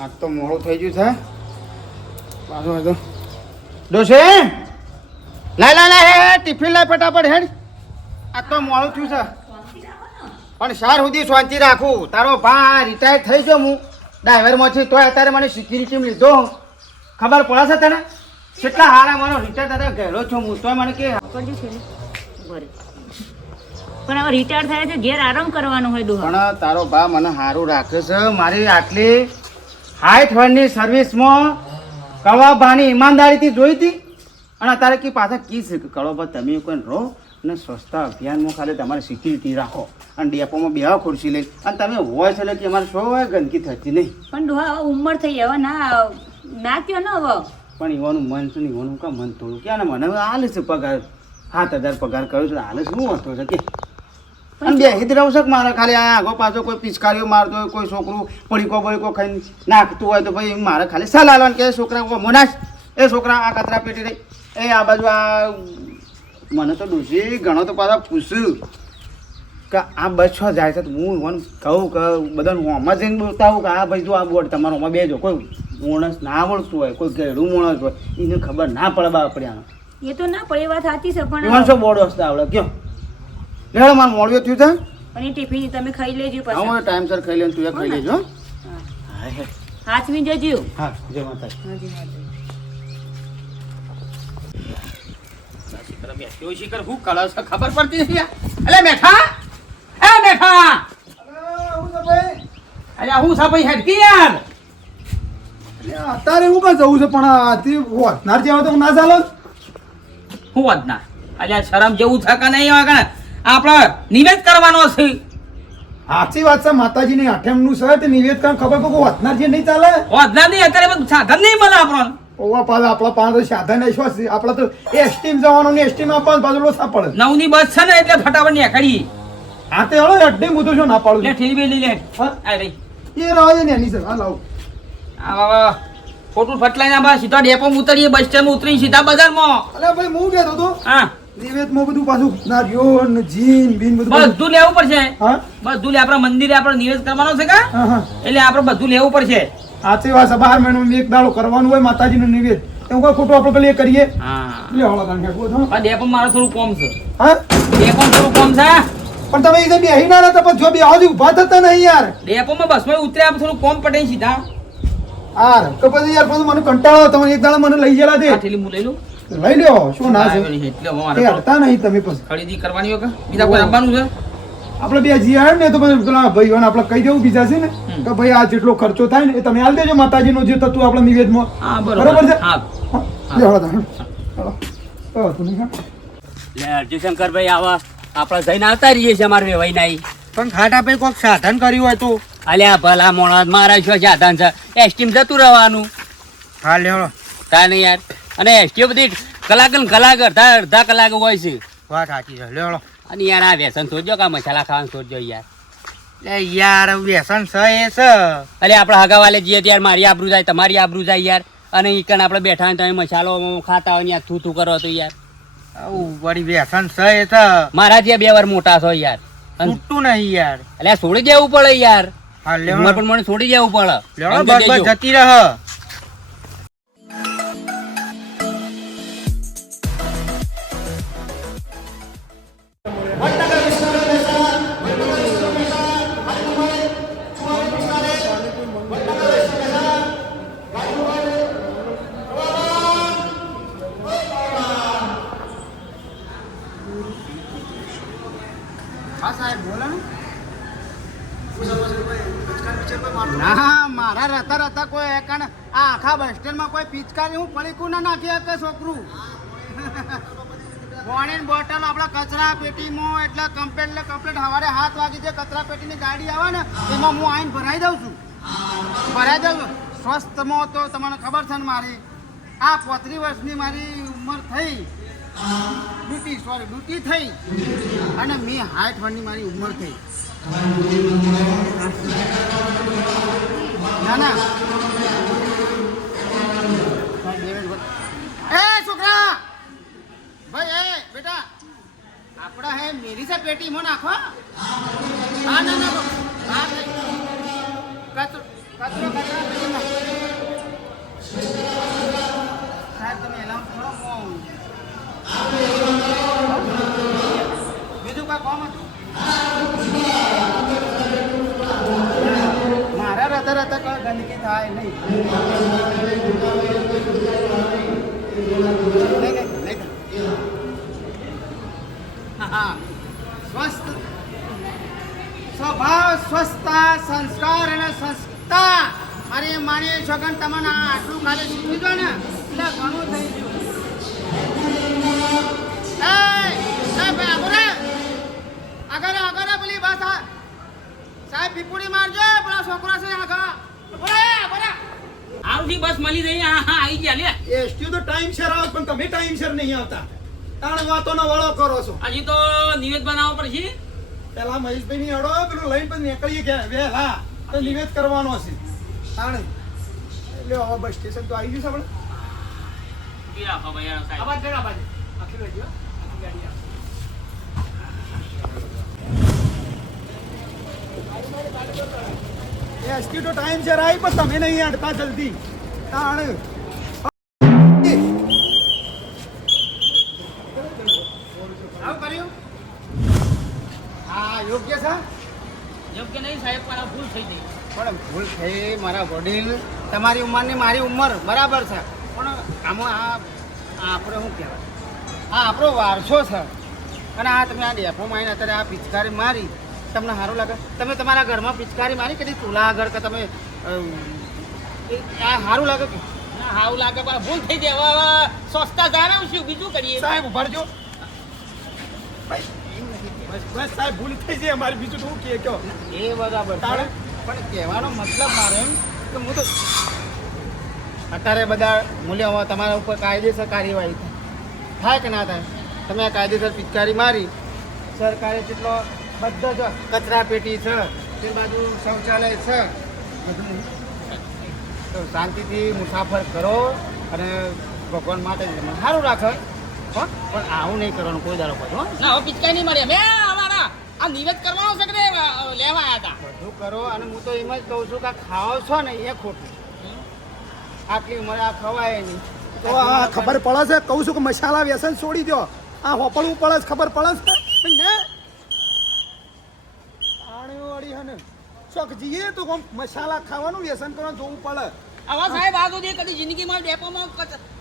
આજ તો મોડું થઈ ગયું છે પાછું હતું ડોશે લાય ટિફિન લાય ફટાફટ હેડ આજ તો મોડું થયું છે પણ સાર સુધી શાંતિ રાખું તારો ભા રિટાયર થઈ ગયો હું ડ્રાઈવરમાંથી તોય અત્યારે મને સિક્યુરિટી લીધો ખબર પડે છે તને કેટલા હારા મારો રિટાયર તારે ગયેલો છું હું તોય મને કે પણ હવે રિટાયર થાય તો ઘેર આરામ કરવાનો હોય દોહા પણ તારો ભા મને સારું રાખે છે મારી આટલી 60 વર્ષની સર્વિસમાં કળવાભાની ઈમાનદારીથી જોઈ હતી અને અત્યારે કે પાછા કી છે કે કળવાભા તમે કોઈ રહો અને સ્વચ્છતા અભિયાનમાં ખાલી તમારી સિક્યુરિટી રાખો અને ડેપોમાં બે ખુરશી લઈ અને તમે હોય છે એટલે કે અમારે શું હોય ગંદકી થતી નહીં પણ દોહા હવે ઉંમર થઈ હવે ના કયો ને હવે પણ એવાનું મન છે ને એવાનું કામ મન થોડું ક્યાં ને મને હવે હાલે છે પગાર 7000 પગાર કર્યો છે હાલે શું હતો છે કે અને બે હિત રહું છે મારે ખાલી આ આગો પાછો કોઈ પિચકારીઓ મારતો હોય કોઈ છોકરું પડીકો બળીકો ખાઈને નાખતું હોય તો ભાઈ મારે ખાલી સલાહ આલવાનું કે છોકરા મોનાશ એ છોકરા આ કચરા પેટી રહી એ આ બાજુ આ મને તો ડોસી ઘણો તો પાછા પૂછ્યું કે આ બસ છો જાય છે તો હું મને કહું કે બધાને હોમાં જઈને બોલતા હોઉં કે આ ભાઈ જો આ બોર્ડ તમારો હોમાં બેજો કોઈ માણસ ના આવડતું હોય કોઈ ઘેડું માણસ હોય એને ખબર ના પડે આપણે આનો એ તો ના પડે વાત સાચી છે પણ એમાં શું બોર્ડ વસ્તુ આવડે કયો લેડો મારે મોડ્યો થયું છે પણ એ ટિફિન તમે ખાઈ લેજો પછી હું ટાઈમસર ખાઈ લઈને તું એ ખાઈ લેજો હાથમી જજો હા જય માતા શિખર હું કળા છે ખબર પડતી નથી અલે મેઠા એ મેઠા અરે હું છે ભાઈ હેડકી યાર અત્યારે હું કા જવું છે પણ આથી નાર જેવા તો ના ચાલો હું વાત ના અલ્યા શરમ જેવું છે કે નહીં આવે કે આપણે નિવેદ કરવાનો છે સાચી વાત છે માતાજીની આઠમનું છે તે નિવેદ કરવા ખબર કોઈ વધનાર જે નહીં ચાલે વધના નહીં અત્યારે બધું સાધન નહીં મળે આપણને ઓવા પાછા આપણા પાસે સાધન વિશ્વાસ છે આપણા તો એસટીમ જવાનું ને એસટીમ આપવાનું પાછું લોસા પડે 9 ની બસ છે ને એટલે ફટાફટ નીકળી હા તે હળો અડ્ડે હું તો શું ના પાડું લે ઠીરી બેલી લે હા? આ રહી એ રહે ને એની છે હા લાવ આ ખોટું ફટલાઈને આપણે સીધા ડેપોમાં ઉતરીએ બસ સ્ટેન્ડ ઉતરી સીધા બજારમાં અલે ભાઈ હું કહેતો તો હા નિવેદમાં બધું પાછું નારિયો ને જીન બીન બધું બધું લેવું પડશે હા બધું લે આપણા મંદિરે આપણે નિવેદ કરવાનો છે કા હા હા એટલે આપણે બધું લેવું પડશે સાચી વાત છે 12 મહિનામાં એક દાડો કરવાનું હોય માતાજીનું નિવેદ એવું કોઈ ખોટું આપણે પેલી કરીએ હા લે હળો કાન હેઠો તો આ ડેપોમાં મારે થોડું કોમ છે હા ડેપોમાં થોડું કોમ છે પણ તમે એ બેહી ના રહેતા પણ જો બે આવજી ઊભા થતા નહીં યાર ડેપોમાં બસમાં ઉતરે આપણે થોડું કોમ પટાઈ સીધા યાર તો પછી યાર પછી મને કંટાળો તમે એક દાડા મને લઈ ગયેલા આ થેલી હું લઈ લઉં લઈ લ્યો શું ના છે એટલે મારે એ હડતા નહીં તમે પછી ખરીદી કરવાની હોય કે બીજા કોઈ આવવાનું છે આપણે બે જી આવે ને તો પછી પેલા ભાઈઓને આપણે કહી દેવું બીજા છે ને કે ભાઈ આ જેટલો ખર્ચો થાય ને એ તમે આલ દેજો માતાજીનો જે થતું આપણે નિવેદમાં હા બરોબર છે હા લે હળો તું નહીં લે અર્જુશંકરભાઈ આવા આપણે જઈને આવતા રહીએ છીએ અમારે વેવાઈ નાઈ પણ ખાટા ભાઈ કોઈક સાધન કર્યું હોય તો અલ્યા ભલા મોણસ મારા શું સાધન છે એસટીમ જતું રહેવાનું હા લેવડો તા નહીં યાર અને એસટી બધી કલાક ને કલાક અડધા કલાક હોય છે વાત સાચી છે લેવડો અને યાર આ વ્યસન છોડજો કે આ મસાલા ખાવાનું છોડજો યાર લે યાર વ્યસન છે એ છે અલે આપણે હગાવાલે જઈએ ત્યારે મારી આબરૂ જાય તમારી આબરૂ જાય યાર અને ઈકન આપણે બેઠા હોય તમે મસાલો ખાતા હોય ને યાર થૂ કરો તો યાર આવું વળી વ્યસન છે એ છે મારા જે 2 વાર મોટા છો યાર છૂટતું નહીં યાર અલ્યા છોડી દેવું પડે યાર હા ઉંમર લેવડો પણ મને છોડી દેવું પડે લેવડો સમજી બસ બસ દેજો. જતી રહ ના મારા રહેતા કોઈ એકણ આ આખા બસ સ્ટેન્ડમાં કોઈ પિચકારી હું પડીકું ના નાખી શકે છોકરું પાણીની બોટલ આપણા કચરા પેટીમાં એટલે કમ્પ્લેટ સવારે 7 વાગે જે કચરા પેટીની ગાડી આવે ને એમાં હું આવીને ભરાઈ દઉં છું સ્વસ્થમાં તો તમને ખબર છે ને મારી આ 35 વર્ષની મારી ઉંમર થઈ ડ્યુટી થઈ અને મેં 60 વર્ષની મારી ઉંમર થઈ ના ના એ છોકરા ભાઈ એ બેટા આપણા હે મેરી સે પેટી માં નાખો હા ના ના કચરો કચરા પેટીમાં ગંદકી થાય નહીં. નહીં. હા. સ્વસ્થ સ્વભાવ, સ્વસ્થતા, સંસ્કાર અને સંસ્થા. અરે મારી છોકન તમને આટલું ખાલી શીખવી દો ને એટલે ઘણું થઈ ગયું. આગળ પેલી બસ સાહેબ પીપુડી મારજો પેલા છોકરા છે આગળ. આવતી બસ મળી રહી. હા હા આવી ગયા લે. એસટી તો ટાઈમ સર આવે પણ તમે ટાઈમ સર નહીં આવતા. તાણ વાતોનો વાળો કરો છો. હજી તો નિવેદ બનાવવો પડશે. પેલા મહેશભાઈ ની હડો પેલું લઈને પછી નીકળીએ કે વહેલા તો નિવેદ કરવાનો છે. તાણ એટલે હવે બસ સ્ટેશન તો આવી ગયું છે આપણે. ઊભી રાખો ભાઈ યાર સાહેબ. આબાદ જગા બાજુ આખી બાજુ આખી ગાડી આવે. એસટી તો ટાઈમ સર આવી પણ તમે નહીં અડતા જલ્દી. તાણ આવું કર્યું? હા યોગ્ય છે. યોગ્ય નહીં સાહેબ પણ આ ભૂલ થઈ ગઈ. પણ ભૂલ થઈ મારા વડીલ, તમારી ઉંમરની મારી ઉંમર બરાબર છે પણ આમાં આ આપણે શું કહેવાય, આ આપણો વારસો છે. અને આ તમે આ ડેપોમાં આવીને અત્યારે આ પિચકારી મારી તમને સારું લાગે? તમે તમારા ઘરમાં પિચકારી મારી કે ચૂલા આગળ કે તમે આ સારું લાગે કે? ના હાવ લાગે પણ ભૂલ થઈ ગઈ. હવે સસ્તા જાણાવશું બીજું કરીએ. સાહેબ ઉભા રહેજો. બસ બસ સાહેબ ભૂલ થઈ જાય અમારી, બીજું તો શું કહે કયો. એ બરાબર તારે? પણ કહેવાનો મતલબ મારો એમ કે હું તો અત્યારે બધા મૂલ્યો તમારા ઉપર કાયદેસર કાર્યવાહી થાય કે ના થાય? તમે આ કાયદેસર પિચકારી મારી, સરકારે કેટલો બધો જ કચરા પેટી છે, તે બાજુ શૌચાલય છે, બધું તો શાંતિથી મુસાફર કરો અને ભગવાન માટે સારું રાખે. પણ આવું નહીં કરવાનું કોઈ દાડો બધું. ના હવે પિચકાઈ નહીં મળે. મેં અમારા આ નિવેદ કરવાનો છે કે નહીં, લેવા આવ્યા હતા. બધું કરો. અને હું તો એમ જ કહું છું કે આ ખાઓ છો ને એ ખોટું. આટલી ઉંમરે આ ખવાય નહીં. તો આ ખબર પડે છે, કહું છું કે મસાલા વ્યસન છોડી દો. આ હોપડવું પડે છે, ખબર પડે છે ને? પાણીવાળી હે ને શોખ જઈએ તો કોમ મસાલા ખાવાનું વ્યસન કરવાનું જોવું પડે. હવે સાહેબ આ સુધી કદી જિંદગીમાં ડેપોમાં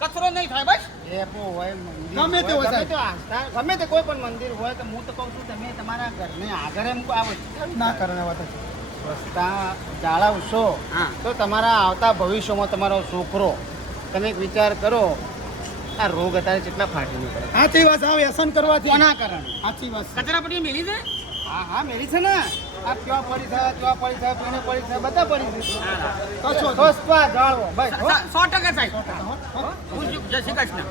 કચરો નહીં થાય. બસ ડેપો હોય, મંદિર ગમે તે હોય, ગમે તે આસ્થા, ગમે તે કોઈ પણ મંદિર હોય તો હું તો કહું છું તમે તમારા ઘરને આગળ એમ આવો ના કરે વાત. રસ્તા જાળવશો તો તમારા આવતા ભવિષ્યમાં તમારો છોકરો, તમે એક વિચાર કરો, આ રોગ અત્યારે કેટલા ફાટી નીકળે. સાચી વાત. આ વ્યસન કરવાથી કોના કારણે? સાચી વાત. કચરા પટ્ટી મેલી છે. હા હા મેરી છે ને. આ ક્યાં પડી છે, ત્યાં પડી છે, પીને પડી છે, બધા પડી છે. કશો સ્વચ્છતા જાળવો બસ હો. 100% સાહેબ. હું જય શ્રી કૃષ્ણ.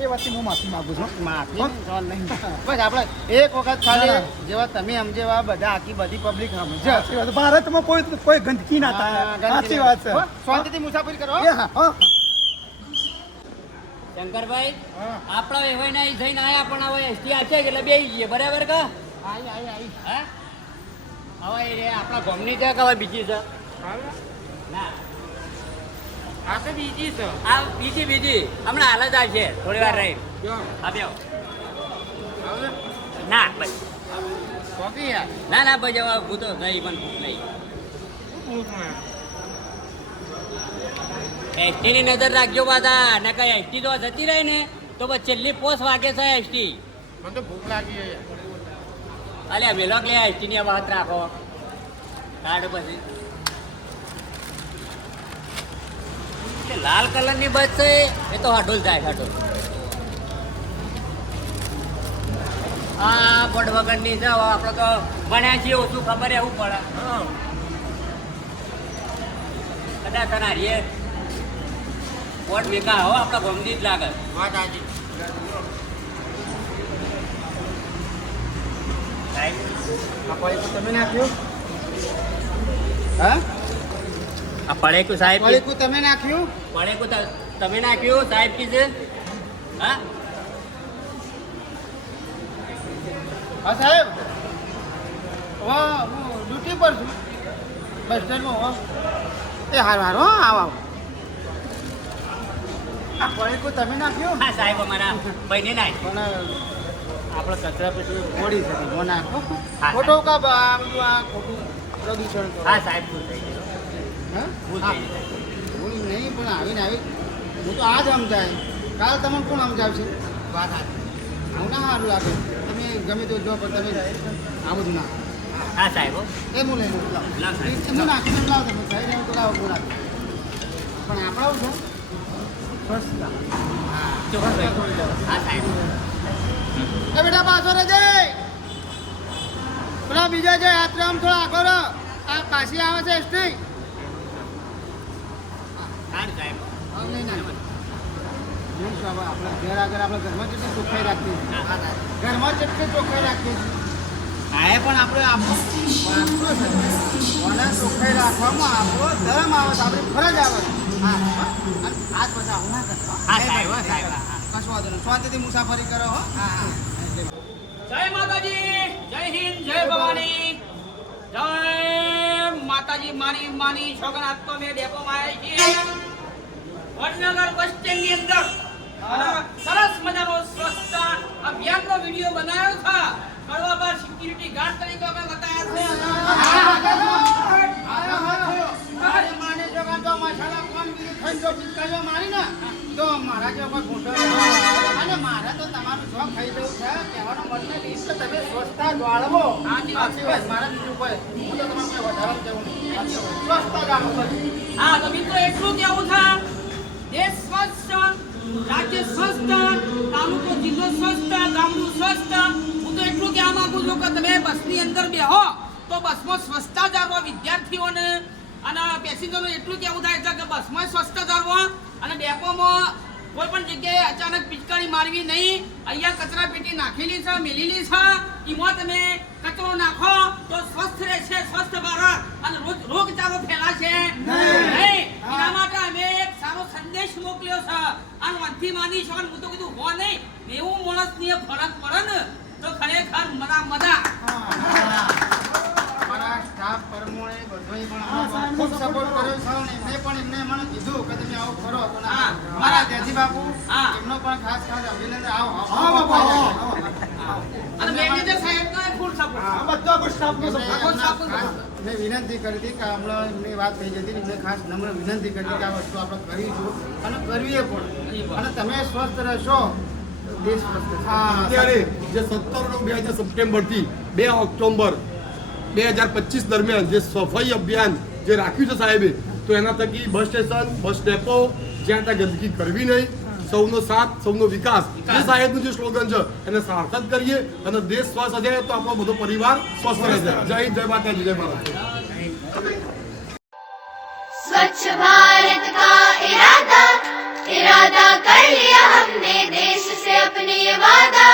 એ વાતની હું માફી માંગુ છું. માફી નહીં, સોલ નહીં. બસ આપણે એક વખત ખાલી જેવા તમે સમજેવા બધા આખી બધી પબ્લિક સમજે. સાચી વાત. ભારતમાં કોઈ ગંદકી ના થાય. સાચી વાત છે. હો, શાંતિથી મુસાફરી કરો. એ હા હા. શંકરભાઈ હા. આપણા એવાય ના થઈને આયા પણ હવે એસટી આ છે એટલે બેસી જઈએ બરાબર કા? આવી. હા હવે એ આપણા ગામની છે કે હવે બીજી છે? ના આ તો બીજી છે. આ બીજી હમણાં હાલ જ આવશે થોડી વાર રહી. આપ્યો ના બસ કોકી યાર. ના ભાઈ જવા ભૂતો નહીં પણ ભૂખ નહીં. એસટી ની નજર રાખજો પાછા, ને કઈ એસટી તો જતી રહી ને તો બસ છેલ્લી પોસ વાગે છે એસટી. મને તો ભૂખ લાગી છે યાર. અલ્યા વેલો લે એસટી ની વાત રાખો કાઢ પછી. તે લાલ કલર ની બસ છે એ તો હાડોલ જાય હાડોલ. આ બડ વગર ની છે હવે આપણે તો ભણ્યા છીએ ઓછું ખબર એવું પડે. કદાચ કનારીએ વોટ ભેગા હો આપણા ગમતી જ લાગે. વાત આજે સાહેબ આ પડીકું તમે નાખ્યું? હા આ પડેકું સાહેબ પડીકું તમે નાખ્યું? પડેકું તમે નાખ્યું સાહેબ કી છે? હા હા સાહેબ, હા હું ડ્યુટી પર છું બસ સ્ટેન્ડમાં. હો એ હારું હો આવો. આ પડીકું તમે નાખ્યું? હા સાહેબ અમારા ભાઈને નાખ. પણ આપણે કચરા પેટી મોડી છે એમાં નાખો. હા. ખોટો કા આ બધું આ ખોટું પ્રદૂષણ કરો. હા સાહેબ શું થઈ ગયું? હા ભૂલ નહીં પણ આવીને આવી હું તો આ જ સમજાય કાલ તમને કોણ સમજાવશે વાત આવું ના સારું લાગે તમે ગમે તો જો પણ તમે આ બધું ના હા સાહેબ એ હું લઈ લઉં હું નાખીને લાવ તમે ખાઈ રહ્યો તો લાવો બોલા પણ આપણા છે સ્વચ્છતા હા સાહેબ એ બેટા પાછો રહેજે પેલા બીજા છે યાત્રામાં થોડા આગળ રહો. આ પાછી આવે છે એસટી હા સાહેબ નહીં ના નહીં શું હવે આપણે ઘર આગળ આપણે ઘરમાં જેટલી ચોખ્ખાઈ રાખીએ છીએ ઘરમાં જેટલી ચોખ્ખાઈ રાખીએ છીએ હા પણ આપણે આપણો વારસો છે મને ચોખ્ખાઈ રાખવામાં આપણો ધર્મ આવે છે આપણી ફરજ આવે છે હા અને આજ પછી આવું ના કરતો હા સાહેબ હા સાહેબ કશું વાંધો નહીં શાંતિથી મુસાફરી કરો હો હા હા જય માતાજી જય હિન્દ જય ભવાની જય માતાજી માની છોકરા તો મેં ડેપોમાં આવ્યા છીએ વડનગર બસ સ્ટેન્ડ ની અંદર અને સરસ મજાનો સ્વચ્છતા અભિયાનનો વિડિયો બનાવ્યો છે કડવાબાર સિક્યુરિટી ગાર્ડ તરીકે અમે તો મારા જે કોઈ ફોટો અને મારે તો તમારું શોખ થઈ જવું છે કહેવાનો મતલબ એ કે તમે સ્વચ્છતા જાળવો સાચી વાત છે. બસ મારા બીજું કોઈ હું તો તમારે કોઈ વધારે કહેવું નહીં સ્વચ્છતા જાળવો બસ. હા તો મિત્રો એટલું કેવું છે દેશ સ્વચ્છ રાજ્ય સ્વચ્છ તાલુકો જિલ્લો સ્વચ્છ ગામડું સ્વચ્છ હું તો એટલું કહેવા માંગુ છું કે તમે બસની અંદર બેહો તો બસમાં સ્વચ્છતા જાળવો વિદ્યાર્થીઓને અને પેસેન્જરને એટલું કેવું થાય છે કે બસમાં સ્વચ્છતા જાળવો અને ડેપોમાં કોઈ પણ જગ્યાએ અચાનક પિચકારી મારવી નહીં અહીંયા કચરા પેટી નાખેલી છે મેલેલી છે એમાં તમે કચરો નાખો તો સ્વસ્થ રહેશે સ્વસ્થ ભારત અને રોગચાળો ફેલાશે નહીં એના માટે અમે એક સારો સંદેશ મોકલ્યો છે અને મનથી માની છો હું તો કીધું હો નહીં એવું માણસની ફરક પડે ને તો ખરેખર મજા મારા સ્ટાફ પ્રમાણે બધોય પણ અમને ખૂબ સપોર્ટ કર્યો છે અને એમને મને કીધું કે તમે આવો કરો તો ના હા. મારા જેજી બાપુ હા. એમનો પણ ખાસ અભિનંદન આવો હા, બાપુ, આવો. અને મેનેજર સાહેબનો ફૂલ સપોર્ટ આ બધા બસ સ્ટાફનો એમને સપોર્ટ. ખાસ મેં વિનંતી કરી હતી કે હમણાં એમની વાત થઈ જતી એમને ખાસ નમ્ર વિનંતી કરી હતી કે આ વસ્તુ આપણે કરીશું અને કરવીએ પણ અને તમે સ્વસ્થ રહેશો તો દેશ સ્વસ્થ થશે. અત્યારે જે 17 સપ્ટેમ્બરથી 2 ઓક્ટોબર 2025 દરમિયાન જે સફાઈ અભિયાન જે રાખ્યું છે સાહેબે તો એના થકી બસ સ્ટેશન બસ ડેપો જ્યાં ત્યાં ગંદકી કરવી નહીં સૌનો સાથ સૌનો વિકાસ એ સાહેબનું જે સ્લોગન છે એને સાર્થક કરીએ અને દેશ સ્વસ્થ હશે તો આપણો બધો પરિવાર સ્વસ્થ રહેશે જય હિન્દ જય માતાજી જય ભારત स्वच्छ भारत का इरादा कर लिया हमने देश से अपने ये वादा